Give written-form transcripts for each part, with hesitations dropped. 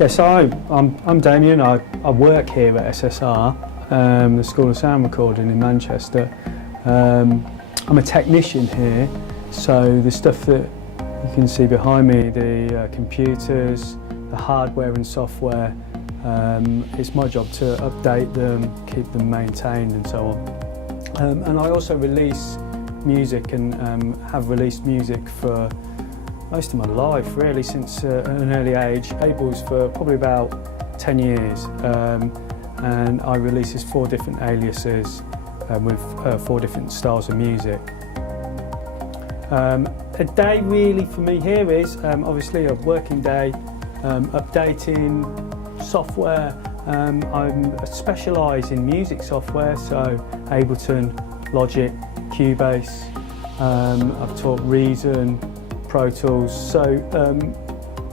Yes, I'm Damien. I work here at SSR, the School of Sound Recording in Manchester. I'm a technician here, so the stuff that you can see behind me, the computers, the hardware and software, it's my job to update them, keep them maintained and so on. And I also release music and have released music for most of my life, really, since an early age. Labels for probably about 10 years, and I release 4 different aliases with 4 different styles of music. A day really for me here is obviously a working day, updating software. I specialise in music software, so Ableton, Logic, Cubase. I've taught Reason, Pro Tools, so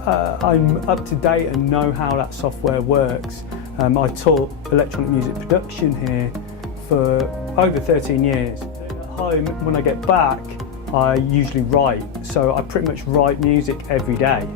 I'm up to date and know how that software works. I taught electronic music production here for over 13 years. At home, when I get back, I usually write, so I pretty much write music every day.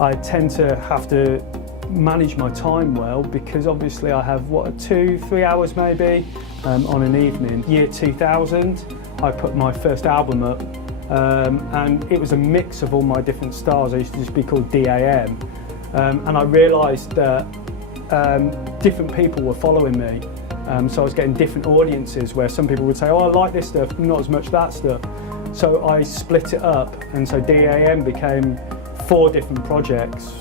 I tend to have to manage my time well, because obviously I have, 2-3 hours maybe on an evening. Year 2000, I put my first album up, and it was a mix of all my different styles. I used to just be called DAM, and I realised that different people were following me, so I was getting different audiences where some people would say, oh, I like this stuff, not as much that stuff. So I split it up, and so DAM became 4 different projects.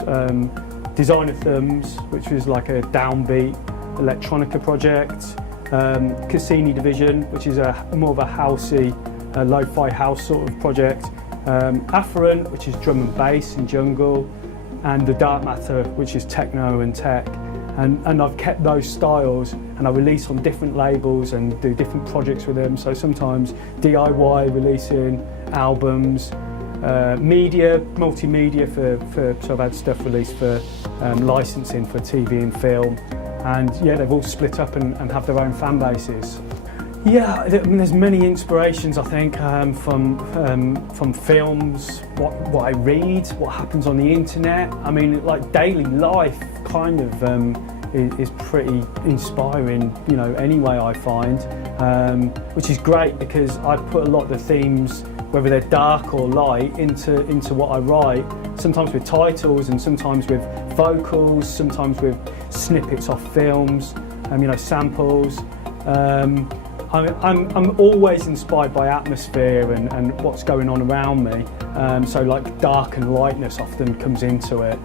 Designer Thumbs, which was like a downbeat electronica project. Cassini Division, which is more of a housey, lo-fi house sort of project. Afferent, which is drum and bass and jungle. And The Dark Matter, which is techno and tech. And I've kept those styles, and I release on different labels and do different projects with them. So sometimes DIY, releasing albums, media, multimedia so I've had stuff released for licensing for TV and film. And yeah, they've all split up and have their own fan bases. Yeah, I mean, there's many inspirations, I think, from films, what I read, what happens on the internet. I mean, like daily life kind of is pretty inspiring, you know, anyway, I find, which is great because I put a lot of the themes, whether they're dark or light, into what I write, sometimes with titles and sometimes with vocals, sometimes with snippets off films, you know, samples. I'm always inspired by atmosphere and what's going on around me, so like dark and lightness often comes into it.